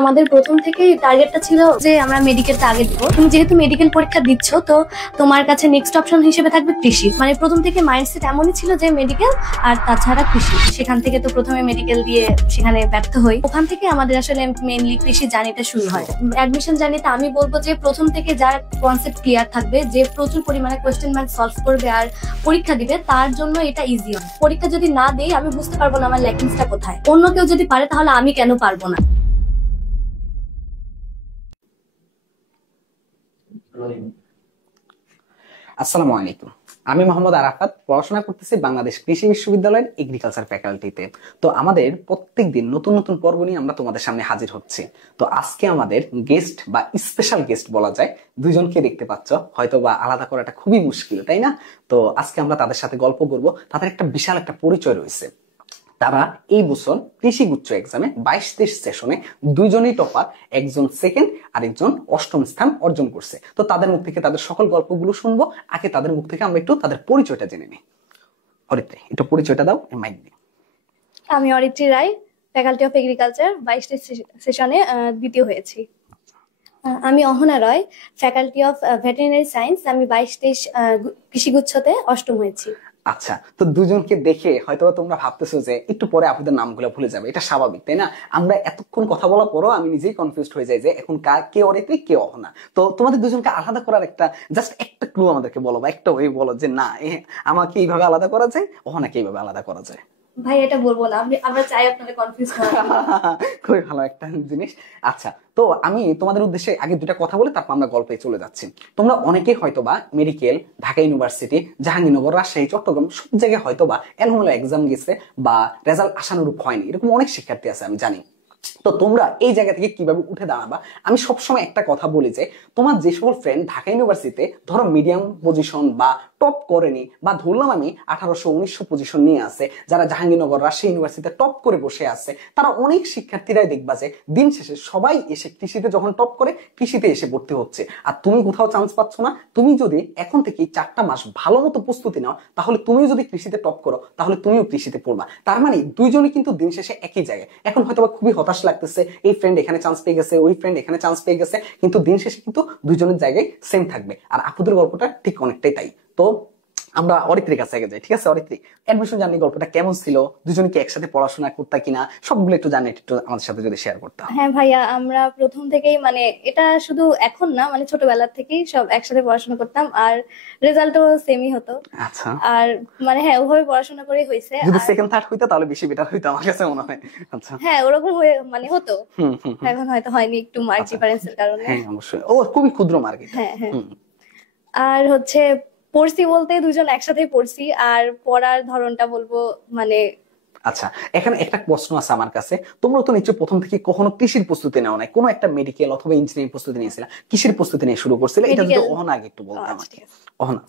আমাদের প্রথম থেকেই টার্গেটটা ছিল যে আমরা মেডিকেলটা আগে দিব। তুমি যেহেতু মেডিকেল পরীক্ষা দিচ্ছ, তো তোমার কাছে নেক্সট অপশন হিসেবে থাকবে কৃষি। মানে প্রথম থেকে মাইন্ডসেট এমনই ছিল যে মেডিকেল আর তাছাড়া কৃষি। সেখান থেকে তো প্রথমে মেডিকেল দিয়ে সেখানে ব্যর্থ হই। ওখান থেকে আমাদের আসলে মেইনলি কৃষি জার্নিটা শুরু হয়। অ্যাডমিশন জার্নিতে আমি বলবো যে প্রথম থেকে যার কনসেপ্ট ক্লিয়ার থাকবে, যে প্রচুর পরিমাণে কোয়েশ্চেন ব্যাংক সলভ করবে আর পরীক্ষা দিবে, তার জন্য এটা ইজি হবে। পরীক্ষা যদি না দেই আমি বুঝতে পারবো না আমার ল্যাকিংসটা কোথায়। অন্য কেউ যদি পারে তাহলে আমি কেন পারবো না। আসসালামু আলাইকুম। আমি মোহাম্মদ আরাফাত, পড়াশোনা করতেছি বাংলাদেশ কৃষি বিশ্ববিদ্যালয়ের এগ্রিকালচার ফ্যাকাল্টিতে। তো আমাদের প্রত্যেকদিন নতুন নতুন পর্ব নিয়ে আমরা তোমাদের সামনে হাজির হচ্ছি। তো আজকে আমাদের গেস্ট বা স্পেশাল গেস্ট বলা যায়, দুইজনকে দেখতে পাচ্ছ, হয়তো বা আলাদা করাটা খুবই মুশকিল, তাই না? তো আজকে আমরা তাদের সাথে গল্প করব। তাদের একটা বিশাল একটা পরিচয় রয়েছে। তারা এই বছর কৃষি গুচ্ছ এক্সামে 22-23 সেশনে দুইজনই টপার, একজন সেকেন্ড আর একজন অষ্টম স্থান অর্জন করছে। তো তাদের মুখ থেকে তাদের সকল গল্পগুলো শুনবো। আগে তাদের মুখ থেকে আমরা একটু তাদের পরিচয়টা জেনে নিই। অরিত্রী, একটু পরিচয়টা দাও, মাইক দিয়ে। আমি অরিত্রী রায়, ফ্যাকাল্টি অফ এগ্রিকালচার 22টি সেশনে দ্বিতীয় হয়েছি। আমি অহনা রয়, ফ্যাকাল্টি অফ ভেটেরিনারি সায়েন্স, আমি 22-23 কৃষিগুচ্ছতে অষ্টম হয়েছি। আচ্ছা, তো দুজনকে দেখে হয়তো তোমরা ভাবতেছো যে একটু পরে আপনাদের নামগুলো ভুলে যাবে। এটা স্বাভাবিক, তাই না? আমরা এতক্ষণ কথা বলার পরও আমি নিজেই কনফিউজড হয়ে যাই যে এখন কে অরিত্রী কে অহনা। তো তোমাদের দুজনকে আলাদা করার জাস্ট একটা ক্লু আমাদেরকে বলো, বা একটা ওই বলো যে না, আমাকে এইভাবে আলাদা করা যায়, অহনাকে এইভাবে আলাদা করা যায়। ভাই এটা বলবো না, আমরা চাই আপনাদের কনফিউজ করা। খুবই ভালো একটা জিনিস। আচ্ছা, তো আমি তোমাদের উদ্দেশ্যে আগে দুটা কথা বলে তারপর আমরা গল্পে চলে যাচ্ছি। তোমরা অনেকেই হয়তোবা মেডিকেল, ঢাকা ইউনিভার্সিটি, জাহাঙ্গীরনগর, রাজশাহী, চট্টগ্রাম সব জায়গায় হয়তোবা এলোমেলো এক্সাম গেছে বা রেজাল্ট আশানুরূপ হয়নি, এরকম অনেক শিক্ষার্থী আছে, আমি জানি। তো তোমরা এই জায়গা থেকে কিভাবে উঠে দাঁড়াবা, আমি সবসময় একটা কথা বলি যে তোমার যে সকল ফ্রেন্ড ঢাকা ইউনিভার্সিটিতে ধরো মিডিয়াম পজিশন বা টপ করেনি, বা ধরলাম আমি 1800-1900 পজিশন নিয়ে আছে, যারা জাহাঙ্গীরনগর, রাজশাহী ইউনিভার্সিটিতে টপ করে বসে আছে, তারা অনেক শিক্ষার্থীরাই দেখবা যে দিন শেষে সবাই এসে কৃষিতে যখন টপ করে কৃষিতে এসে ভর্তি হচ্ছে। আর তুমি কোথাও চান্স পাচ্ছ না। তুমি যদি এখন থেকে 4টা মাস ভালো মতো প্রস্তুতি নাও, তাহলে তুমিও যদি কৃষিতে টপ করো, তাহলে তুমিও কৃষিতে পড়বা। তার মানে দুইজনই কিন্তু দিন শেষে একই জায়গায়। এখন হয়তো খুবই হতাশ লাগতেছে, এই ফ্রেন্ড এখানে চান্স পেয়ে গেছে, ওই ফ্রেন্ড এখানে চান্স পেয়ে গেছে, কিন্তু দিন শেষে কিন্তু দুইজনের জায়গায় সেম থাকবে। আর আপুদের গল্পটা ঠিক অনেকটাই তাই। তো আমরা অরিত্রীর কাছে আগে যাই, ঠিক আছে? অরিত্রী, অ্যাডমিশন জার্নি গল্পটা কেমন ছিল? দুজনে কি একসাথে পড়াশোনা করতে কিনা, সবগুলো একটু জানি, একটু আমাদের সাথে যদি শেয়ার করতে। হ্যাঁ ভাইয়া, আমরা প্রথম থেকেই মানে এটা শুধু এখন না, মানে ছোটবেলা থেকেই সব একসাথে পড়াশোনা করতাম, আর রেজাল্টও সেমই হতো। আচ্ছা, আর মানে হ্যাঁ, ওভাবে পড়াশোনা করে হয়েছে। যদি সেকেন্ড থার্ড হইতো তাহলে বেশি বেটার হইতো আমার কাছে মনে হয়। আচ্ছা, হ্যাঁ ওরকম হয়ে মানে হতো। হুম হুম। এখন হয়তো হয়নি, একটু মার্ক ডিফারেন্সের কারণে। হ্যাঁ অবশ্যই, ও খুবই ক্ষুদ্র মার্ক। হ্যাঁ হ্যাঁ। আর হচ্ছে পড়ছি বলতে দুজন একসাথেই পড়ছি, আর পড়ার ধরনটা বলবো মানে। আচ্ছা, এখানে একটা প্রশ্ন আছে আমার কাছে। তোমরা তো নিশ্চয়ই প্রথম থেকে কখনো কৃষির প্রস্তুতি নাও নাই, কোনো একটা মেডিকেল অথবা ইঞ্জিনিয়ারিং প্রস্তুতি নিয়েছিলা, কৃষির প্রস্তুতি নিয়ে শুরু করছিলে, এটা যদি অহনা আগে একটু বলতে আমাকে। অহনা,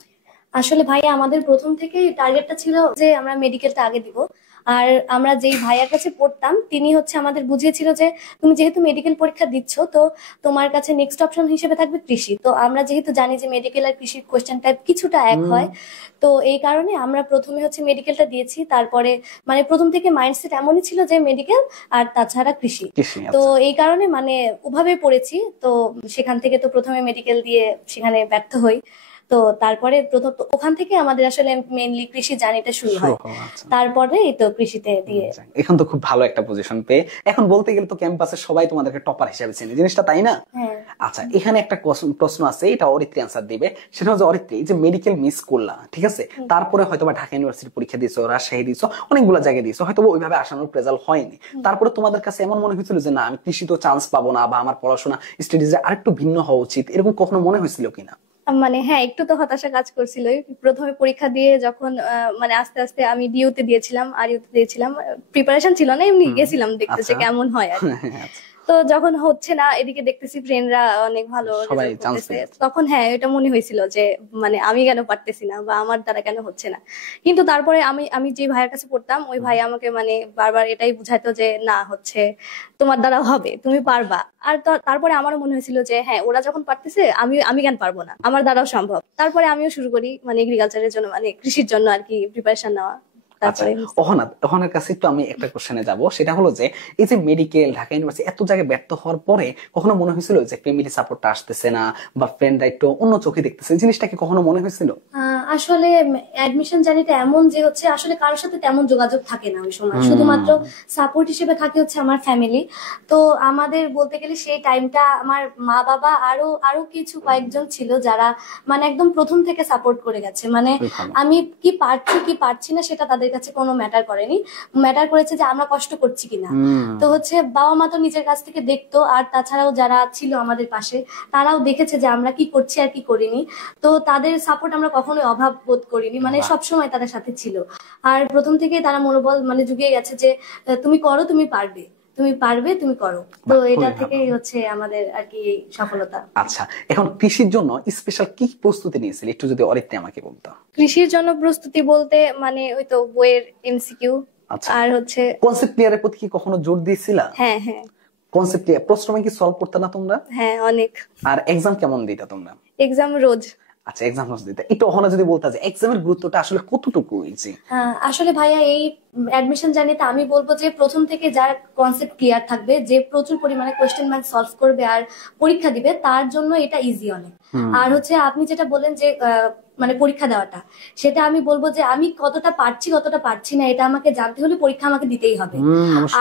আসলে ভাইয়া আমাদের প্রথম থেকে টার্গেটটা ছিল যে আমরা মেডিকেলটা আগে দিব। আর আমরা যেই ভাইয়ার কাছে পড়তাম তিনি হচ্ছে আমাদের বুঝিয়েছিল যে তুমি যেহেতু মেডিকেল পরীক্ষা দিচ্ছ, তো তোমার কাছে নেক্সট অপশন হিসেবে থাকবে কৃষি। তো আমরা যেহেতু জানি যে মেডিকেল আর কৃষির কোশ্চেন টাইপ কিছুটা এক হয়, তো এই কারণে আমরা প্রথমে হচ্ছে মেডিকেলটা দিয়েছি। তারপরে মানে প্রথম থেকে মাইন্ডসেট এমনই ছিল যে মেডিকেল আর তাছাড়া কৃষি। তো এই কারণে মানে ওভাবে পড়েছি। তো সেখান থেকে তো প্রথমে মেডিকেল দিয়ে সেখানে ব্যর্থ হই। তো তারপরে প্রথম ওখান থেকে আমাদের আসলে মেইনলি কৃষি জার্নিটা শুরু হয়। তারপরে এই তো কৃষিতে দিয়ে এখন তো খুব ভালো একটা পজিশন পেয়ে, এখন বলতে গেলে তো ক্যাম্পাসে সবাই তোমাদেরকে টপার হিসেবে চেনে, জিনিসটা তাই না? আচ্ছা, এখানে একটা প্রশ্ন আছে, এটা অরিত্রী আনসার দিবে। সেটা হচ্ছে অরিত্রী, যে মেডিকেল মিস করলা, ঠিক আছে, তারপরে হয়তো বা ঢাকা ইউনিভার্সিটি পরীক্ষা দিয়েছো, রাজশাহী দিয়েছো, অনেকগুলো জায়গায় দিয়েছো, হয়তো ওইভাবে আশানুরূপ রেজাল্ট হয়নি। তারপরে তোমাদের কাছে এমন মনে হয়েছিল যে না, আমি কৃষিতে চান্স পাবো না, বা আমার পড়াশোনা স্টাডিজে আরেকটু ভিন্ন হওয়া উচিত, এরকম কখনো মনে হয়েছিল কিনা? মানে হ্যাঁ, একটু তো হতাশা কাজ করছিল। প্রথমে পরীক্ষা দিয়ে যখন মানে আস্তে আস্তে আমি ডিউতে দিয়েছিলাম আর ইউতে দিয়েছিলাম, প্রিপারেশন ছিল না, এমনি গেছিলাম দেখতে যে কেমন হয় আর তো যখন হচ্ছে না, এদিকে দেখতেছি ফ্রেন্ডরা অনেক ভালো রেজাল্ট করতেছে, তখন হ্যাঁ এটা মনে হয়েছিল যে মানে আমি কেন পারতেছি না, বা আমার দ্বারা কেন হচ্ছে না। কিন্তু তারপরে আমি যে ভাইয়ের কাছে পড়তাম, ওই ভাই আমাকে মানে বারবার এটাই বুঝাইতো যে না, হচ্ছে তোমার দ্বারা হবে, তুমি পারবা। আর তারপরে আমারও মনে হয়েছিল যে হ্যাঁ, ওরা যখন পারতেছে আমি কেন পারবো না, আমার দ্বারাও সম্ভব। তারপরে আমিও শুরু করি মানে এগ্রিকালচারের জন্য, মানে কৃষির জন্য আর কি প্রিপারেশন নেওয়া। আচ্ছা, তারপরে অহনার কাছে একটু আমি একটা কোশ্চেনে যাব, সেটা হলো যে এই যে মেডিকেল, ঢাকা ইউনিভার্সিটি এত জায়গায় ব্যর্থ হওয়ার পরে কখনো মনে হয়েছিল যে ফ্যামিলি সাপোর্টটা আসতেছে না বা ফ্রেন্ডরা একটু অন্য চোখে দেখতেছে, এই জিনিসটা কি কখনো মনে হয়েছিল? আসলে অ্যাডমিশন জার্নিটা এমন যে হচ্ছে আসলে কারোর সাথে তেমন যোগাযোগ থাকে না ওই সময়, হুম। শুধুমাত্র সাপোর্ট হিসেবে থাকে হচ্ছে আমার ফ্যামিলি। তো আমাদের বলতে গেলে সেই টাইমটা আমার মা বাবা আরো আরো কিছু কয়েকজন ছিল যারা মানে একদম প্রথম থেকে সাপোর্ট করে গেছে। মানে খুবই ভালো। আমি কি পারছি কি পারছি না সেটা তাদের কাছে কোনো ম্যাটার করেনি, ম্যাটার করেছে যে আমরা কষ্ট করছি কিনা। হুম। তো হচ্ছে বাবা মা তো নিজের কাছ থেকে দেখতো, আর তাছাড়াও যারা ছিল আমাদের পাশে তারাও দেখেছে যে আমরা কি করছি আর কি করিনি। তো তাদের সাপোর্ট আমরা কখনোই অভাব বোধ করিনি, মানে বাহ। সবসময় তাদের সাথে ছিল। আর প্রথম থেকে তারা মনোবল মানে জুগিয়ে গেছে যে তুমি করো, তুমি পারবে, তুমি পারবে, তুমি করো। তো বাহ, এটা খুবই থেকেই ভালো। হচ্ছে আমাদের আর কি এই সফলতা। আচ্ছা, এখন কৃষির জন্য স্পেশাল কি প্রস্তুতি নিয়েছিলে একটু যদি অরিত্রি আমাকে বলতো। কৃষির জন্য প্রস্তুতি বলতে মানে ওই তো বইয়ের এমসিকিউ আচ্ছা, আর হচ্ছে কনসেপ্ট ক্লিয়ারের প্রতি কি কখনো জোর দিয়েছিলা? হ্যাঁ হ্যাঁ কনসেপ্ট ক্লিয়ার প্রশ্ন কি সলভ করতে না তোমরা? হ্যাঁ অনেক। আর এক্সাম কেমন দিতা তোমরা? এক্সাম রোজ। আচ্ছা, এক্সাম দিতে একটু অহনা যদি বলতা যে এক্সামের গুরুত্বটা আসলে কতটুকু ইজি? আসলে ভাইয়া এই অ্যাডমিশন জার্নিতে আমি বলবো যে প্রথম থেকে যার কনসেপ্ট ক্লিয়ার থাকবে, যে প্রচুর পরিমাণে কোয়েশ্চেন ব্যাংক সলভ করবে আর পরীক্ষা দিবে, তার জন্য এটা ইজি অনেক। আর হচ্ছে আপনি যেটা বললেন যে মানে পরীক্ষা দেওয়াটা, সেটা আমি বলবো যে আমি কতটা পারছি কতটা পারছি না এটা আমাকে জানতে হলে পরীক্ষা আমাকে দিতেই হবে।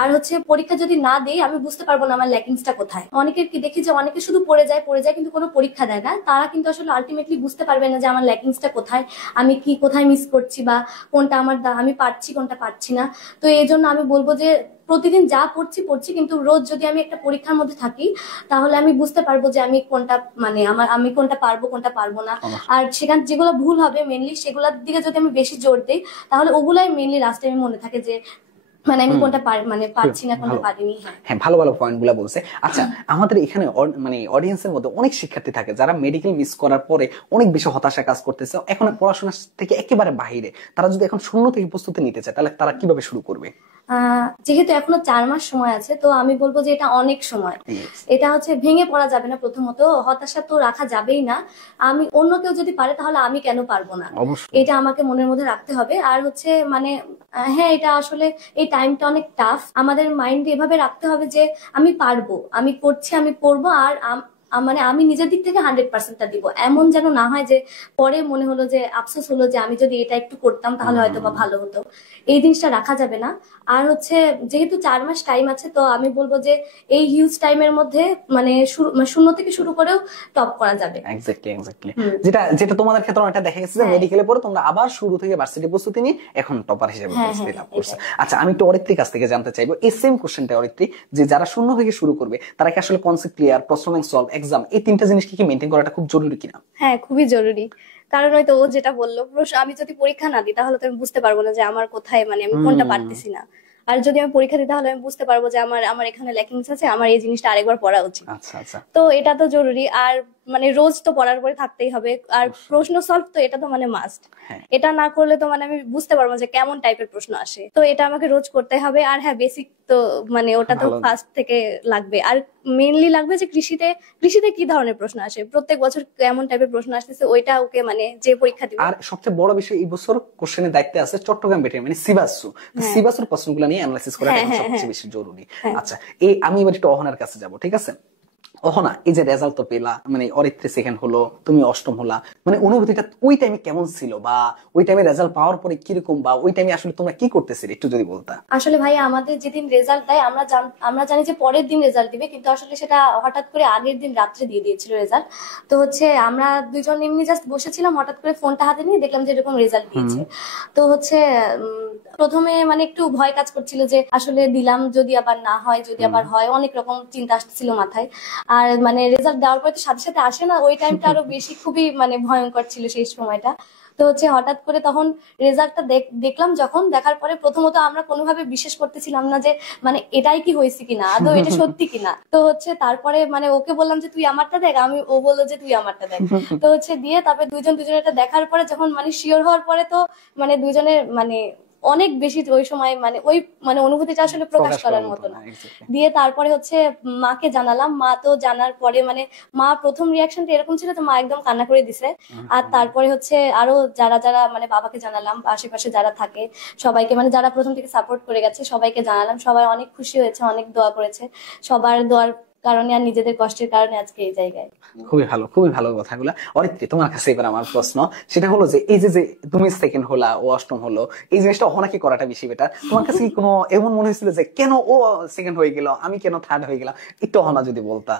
আর হচ্ছে পরীক্ষা যদি না দেই আমি বুঝতে পারবো না আমার ল্যাকিংসটা কোথায়। অনেকের কি দেখি যে অনেকে শুধু পড়ে যায় কিন্তু কোনো পরীক্ষা দেয় না, তারা কিন্তু আসলে আলটিমেটলি বুঝতে পারবে না যে আমার ল্যাকিংসটা কোথায়, আমি কি কোথায় মিস করছি বা কোনটা আমার আমি পারছি কোনটা পারছি না। তো এই জন্য আমি বলবো যে প্রতিদিন যা পড়ছি কিন্তু রোজ যদি আমি একটা পরীক্ষার মধ্যে থাকি তাহলে আমি বুঝতে পারবো যে আমি কোনটা মানে আমি কোনটা পারবো কোনটা পারবো না। আর সেখানে যেগুলো ভুল হবে মেনলি সেগুলোর দিকে যদি আমি বেশি জোর দিই তাহলে ওগুলাই মেনলি লাস্টে আমি মনে থাকে যে মানে আমি কোনটা মানে পারছি না কোনটা ভালো। পারিনি। হ্যাঁ, ভালো ভালো পয়েন্ট গুলা বলছে। আচ্ছা, আমাদের এখানে মানে অডিয়েন্সের মধ্যে অনেক শিক্ষার্থী থাকে যারা মেডিকেল মিস করার পরে অনেক বেশি হতাশা কাজ করতেছে, এখন পড়াশোনা থেকে একেবারে বাহিরে, তারা যদি এখন শূন্য থেকে প্রস্তুতি নিতে চায় তাহলে তারা কিভাবে শুরু করবে? যেহেতু এখনো 4 মাস সময় আছে তো আমি বলবো যে এটা অনেক সময়। Yes. এটা হচ্ছে ভেঙে পড়া যাবে না, প্রথমত হতাশা তো রাখা যাবেই না। আমি অন্য কেউ যদি পারে তাহলে আমি কেন পারবো না, অবশ্যই। এটা আমাকে মনের মধ্যে রাখতে হবে। আর হচ্ছে মানে হ্যাঁ এটা আসলে এই টাইমটা অনেক টাফ, আমাদের মাইন্ডে এভাবে রাখতে হবে যে আমি পারবো, আমি করছি, আমি করবো। আর মানে আমি নিজের দিক থেকে 100%টা দিব, এমন যেন না হয় যে পরে মনে হলো যে আফসোস হলো যে আমি যদি এটা একটু করতাম তাহলে হয়তো বা ভালো হতো। এই জিনিসটা রাখা যাবে না। আর হচ্ছে যেহেতু 4 মাস টাইম আছে তো আমি বলবো যে এই হিউজ টাইমের মধ্যে মানে শূন্য থেকে শুরু করেও টপ করা যাবে। এক্স্যাক্টলি যেটা যেটা তোমাদের ক্ষেত্রে অনেকটা দেখা গেছে যে মেডিকেলে পরে তোমরা আবার শুরু থেকে ভার্সিটি প্রস্তুতি নিয়ে এখন টপার হিসেবে প্রস্তুতি লাভ করছো। আচ্ছা, আমি একটু অরিত্রির কাছ থেকে জানতে চাইবো এই সেম কোশ্চেনটা অরিত্রি, যে যারা শূন্য থেকে শুরু করবে তারা কি আসলে কনসেপ্ট ক্লিয়ার, প্রশ্ন ব্যাংক সলভ, এক্সাম, এই তিনটা জিনিস কি মেইনটেইন করাটা খুব জরুরি কিনা? হ্যাঁ খুবই জরুরি, কারণ হয়তো ও যেটা বললো আমি যদি পরীক্ষা না দিই তাহলে তো আমি বুঝতে পারবো না যে আমার কোথায় মানে আমি কোনটা পারতেছি না। আর যদি আমি পরীক্ষা দিই তাহলে আমি বুঝতে পারবো যে আমার আমার এখানে ল্যাকিংস আছে, আমার এই জিনিসটা আরেকবার পড়া উচিত। আচ্ছা আচ্ছা, তো এটা তো জরুরি। আর মানে রোজ তো পড়ার পরে থাকতেই হবে। আর প্রশ্ন সলভ তো এটা তো মানে মাস্ট, এটা না করলে তো মানে আমি বুঝতে পারবো যে কেমন টাইপের প্রশ্ন আসে, তো এটা আমাকে রোজ করতে হবে। আর হ্যাঁ বেসিক তো মানে ওটা তো ফার্স্ট থেকে লাগবে। আর মেইনলি লাগবে যে কৃষিতে কি ধরনের প্রশ্ন আসে, প্রত্যেক বছর কেমন টাইপের প্রশ্ন আসতেছে ওইটা ওকে মানে যে পরীক্ষা দিবে। আর সবচেয়ে বড় বিষয় এই বছর কোশ্চেনের দায়িত্বে আছে চট্টগ্রাম ভেটেরিনারি মানে সিবাসুর প্রশ্নগুলো নিয়ে অ্যানালাইসিস করা সবচেয়ে বেশি জরুরি। আচ্ছা, এই আমি এবার একটু অহনার কাছে যাব, ঠিক আছে? অহনা, এই যে রেজাল্ট তো পেলা, মানে অরিত্রি সেকেন্ড হলো, তুমি অষ্টম হলা, মানে অনুভূতিটা ওই টাইমে কেমন ছিল, বা ওই টাইমে রেজাল্ট পাওয়ার পরে কিরকম, বা ওই টাইমে আসলে তোমরা কি করতেছিলে একটু যদি বলতা। আসলে ভাই আমাদের যেদিন রেজাল্ট দেয় আমরা জানি যে পরের দিন রেজাল্ট দিবে, কিন্তু আসলে সেটা হঠাৎ করে আগের দিন রাত্রে দিয়ে দিয়েছিল রেজাল্ট। তো হচ্ছে আমরা দুজন এমনি জাস্ট বসেছিলাম, হঠাৎ করে ফোনটা হাতে নিয়ে দেখলাম যে এরকম রেজাল্ট দিয়েছে। তো হচ্ছে প্রথমে মানে একটু ভয় কাজ করছিল যে আসলে দিলাম যদি আবার না হয়, যদি আবার হয়, অনেক রকম চিন্তা আসছিল মাথায়। আর মানে রেজাল্ট দেওয়ার পরে তো সাথে সাথে আসে না, ওই টাইমটা আরো বেশি খুবই মানে ভয়ঙ্কর ছিল সেই সময়টা। তো হচ্ছে হঠাৎ করে তখন রেজাল্টটা দেখলাম, যখন দেখার পরে প্রথমত আমরা কোনোভাবে বিশ্বাস করতেছিলাম না যে মানে এটাই কি হয়েছে কিনা, আদৌ এটা সত্যি কিনা। তো হচ্ছে তারপরে মানে ওকে বললাম যে তুই আমারটা দেখ, ও বললো যে তুই আমারটা দেখ। তো হচ্ছে দিয়ে তারপরে দুজনের দেখার পরে যখন মানে শিওর হওয়ার পরে তো মানে দুজনের মানে অনেক বেশি ওই সময় মানে ওই মানে অনুভূতিটা আসলে প্রকাশ করার মতো না। দিয়ে তারপরে হচ্ছে মাকে জানালাম, মা তো জানার পরে মানে মা প্রথম রিয়াকশনটা এরকম ছিল, তো মা একদম কান্না করে দিছে। আর তারপরে হচ্ছে আরো যারা যারা মানে বাবাকে জানালাম, আশেপাশে যারা থাকে সবাইকে, মানে যারা প্রথম থেকে সাপোর্ট করে গেছে সবাইকে জানালাম, সবাই অনেক খুশি হয়েছে, অনেক দোয়া করেছে, সবার দোয়ার কারণে আর নিজেদের কষ্টের কারণে আজকে এই জায়গায়। খুবই ভালো কথাগুলো। অরিত্রী, তোমার কাছে এবার আমার প্রশ্ন, সেটা হলো যে এই যে যে তুমি সেকেন্ড হলা, ও অষ্টম হলো, এই জিনিসটা অহনাকে করাটা বেশি বেটার, তোমার কাছে কি কোনো এমন মনে হয়েছিল যে কেন ও সেকেন্ড হয়ে গেল, আমি কেন থার্ড হয়ে গেলাম? একটু অহনা যদি বলতা।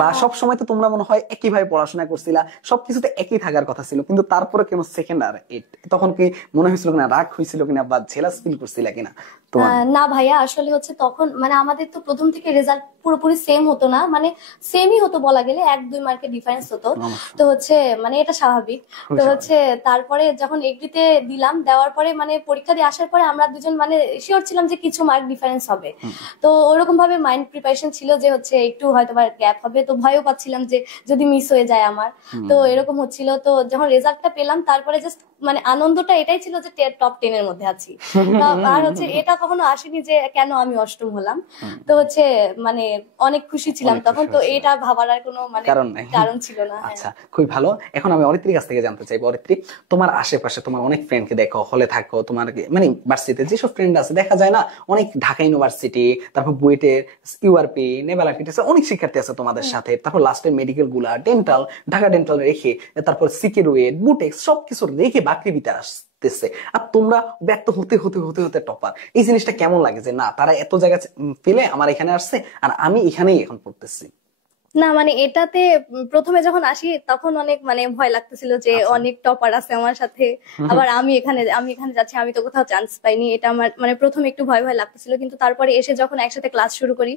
বা সব সময় তো তোমরা মনে হয় একই ভাবে পড়াশোনা করছিলা, সবকিছুতে একই থাকার কথা ছিল, কিন্তু তারপরে কেন সেকেন্ড আর এইট? তখন কি মনে হয়েছিল কিনা, রাগ হয়েছিল কিনা, বা জেলাস ফিল করছিলা কিনা তোমার? না ভাইয়া, আসলে হচ্ছে তখন মানে আমাদের তো প্রথম থেকে রেজাল্ট পুরোপুরি সেম হতো না, মানে সেমই হতো বলা গেলে, 1-2 মার্কের ডিফারেন্স হতো। তো হচ্ছে মানে এটা স্বাভাবিক। তো হচ্ছে তারপরে যখন এগ্রিতে দিলাম, দেওয়ার পরে মানে পরীক্ষা দিয়ে আসার পরে আমরা দুজন মানে শিওর ছিলাম যে কিছু মার্ক ডিফারেন্স হবে। তো ওরকম ভাবে মাইন্ড প্রিপারেশন ছিল যে হচ্ছে একটু হয়তো বা গ্যাপ হবে, তো ভয়ও পাচ্ছিলাম যে যদি মিস হয়ে যায় আমার। তো এরকম হচ্ছিল। তো যখন রেজাল্টটা পেলাম তারপরে জাস্ট মানে আনন্দটা এটাই ছিল যে টপ 10 এর মধ্যে আছি। আর হচ্ছে এটা কখনো আসেনি যে কেন আমি অষ্টম হলাম। তো হচ্ছে মানে অনেক খুশি ছিলাম তখন। তো এটা ভাবার আর কোনো মানে কারণ ছিল না। আচ্ছা, খুবই ভালো। এখন আমি অরিত্রীর কাছ থেকে জানতে চাইবো, অরিত্রী, তোমার আশেপাশে তোমার অনেক ফ্রেন্ডকে দেখো, হলে থাকো, তোমার মানে ভার্সিটিতে যেসব ফ্রেন্ড আছে দেখা যায় না, অনেক ঢাকা ইউনিভার্সিটি, তারপর বুয়েটের, ইউআরপি, নেভাল আর্কিটেকচার, অনেক শিক্ষার্থী আছে তোমাদের সাথে, তারপর লাস্টের মেডিকেল গুলা, ডেন্টাল, ঢাকা ডেন্টাল রেখে, তারপর সিকিউরুয়েট, বুটেক্স, সবকিছু রেখে বাকৃবিতে আসতেছে, আর তোমরা ব্যর্থ হতে হতে হতে হতে টপার। এই জিনিসটা কেমন লাগে যে না, তারা এত জায়গা পেলে আমার এখানে আসছে আর আমি এখানেই এখন পড়তেছি? না মানে এটাতে প্রথমে যখন আসি তখন অনেক মানে ভয় লাগতেছিল যে অনেক টপার আছে আমার সাথে, আবার আমি এখানে যাচ্ছি, আমি তো কোথাও চান্স পাইনি, এটা আমার মানে প্রথমে একটু ভয় ভয় লাগতেছিল। কিন্তু তারপরে এসে যখন একসাথে ক্লাস শুরু করি,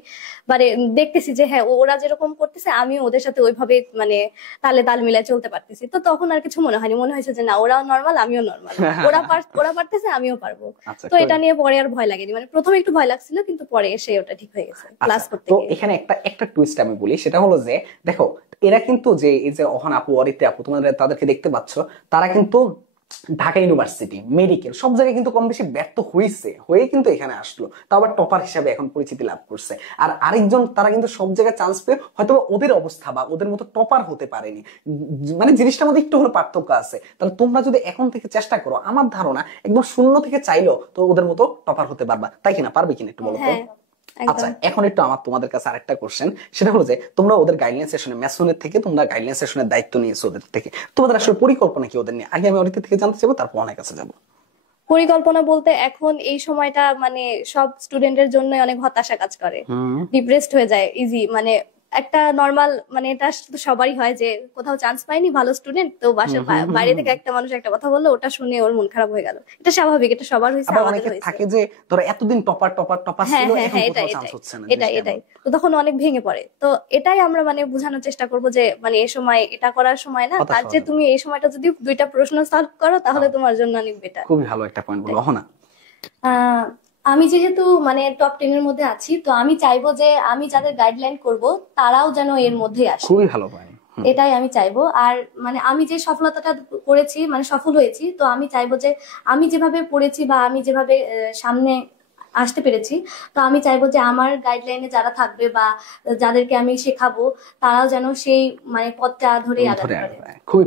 মানে দেখতেছি যে হ্যাঁ ওরা যেরকম করতেছে আমি ওদের সাথে ওইভাবে মানে তালে তাল মিলাই চলতে পারতেছি, তো তখন আর কিছু মনে হয়নি, মনে হয়েছে যে না ওরাও নর্মাল আমিও নর্মাল, ওরা পারতেছে আমিও পারবো। তো এটা নিয়ে পরে আর ভয় লাগেনি, মানে প্রথমে একটু ভয় লাগছিল কিন্তু পরে এসে ওটা ঠিক হয়ে গেছে ক্লাস করতে তো গিয়ে। এখানে একটা টুইস্ট আমি বলি, সেটা হলো যে দেখো, এরা কিন্তু যে এই যে অহন আপু, অরিত্রী আপু, তোমাদের তাদেরকে দেখতে পাচ্ছ, তারা কিন্তু ঢাকা ইউনিভার্সিটি, মেডিকেল, সব জায়গায় কিন্তু কম বেশি ব্যর্থ হয়ে কিন্তু এখানে আসলো, তা আবার টপার হিসাবে এখন পরিচিতি লাভ করছে। আর আরেকজন, তারা কিন্তু সব জায়গায় চান্স পেয়ে হয়তো ওদের অবস্থা বা ওদের মতো টপার হতে পারেনি, মানে জিনিসটার মধ্যে একটু হলো পার্থক্য আছে। তাহলে তোমরা যদি এখন থেকে চেষ্টা করো, আমার ধারণা একদম শূন্য থেকে চাইলো তো ওদের মতো টপার হতে পারবা, তাই কিনা? পারবে কিনা একটু বলো তো? আচ্ছা, এখন একটু আমার তোমাদের কাছে আরেকটা কোশ্চেন, সেটা হলো যে তোমরা ওদের গাইডলাইন সেশনে, ম্যাসনের থেকে তোমরা গাইডলাইন সেশনের দায়িত্ব নিয়েছো ওদের থেকে, তোমাদের আসলে পরিকল্পনা কি ওদের নিয়ে? আগে আমি অরিত্রী থেকে জানতে চাইবো, তারপর অনেক কাছে যাবো। পরিকল্পনা বলতে এখন এই সময়টা মানে সব স্টুডেন্টের জন্য অনেক হতাশা কাজ করে, ডিপ্রেসড হয়ে যায় ইজি, মানে একটা নর্মাল মানে এটা তো সবারই হয় যে কোথাও চান্স পায়নি, ভালো স্টুডেন্ট, তো বাসার বাইরে থেকে একটা মানুষ একটা কথা বললো, ওটা শুনে ওর মন খারাপ হয়ে গেল। এটা স্বাভাবিক, এটা সবার হয়েছে, আবার আমাদের অনেকে হয়েছে। থাকে যে ধরো এতদিন টপার হ্যাঁ ছিল, হ্যাঁ এখন হ্যাঁ, কোথাও এটাই চান্স হচ্ছে না, এটাই এটাই তো তখন অনেক ভেঙে পড়ে। তো এটাই আমরা মানে বোঝানোর চেষ্টা করবো যে মানে এই সময় এটা করার সময় না, তার যে তুমি এই সময়টা যদি 2টা প্রশ্ন সলভ করো তাহলে তোমার জন্য অনেক বেটার। খুবই ভালো একটা পয়েন্ট বলো অহনা। আমি যেহেতু মানে টপ 10 এর মধ্যে আছি, তো আমি চাইবো যে আমি যাদের গাইডলাইন করব তারাও যেন এর মধ্যে আসে, খুবই ভালো পয়েন্ট। এটাই আমি চাইবো। আর মানে আমি যে সফলতাটা করেছি, মানে সফল হয়েছি, তো আমি চাইবো যে আমি যেভাবে পড়েছি বা আমি যেভাবে সামনে আসতে পেরেছি, তো আমি চাইবো যে আমার গাইডলাইনে যারা থাকবে বা যাদেরকে আমি শেখাবো তারাও যেন সেই মানে পথটা ধরে আগাতে পারে। খুবই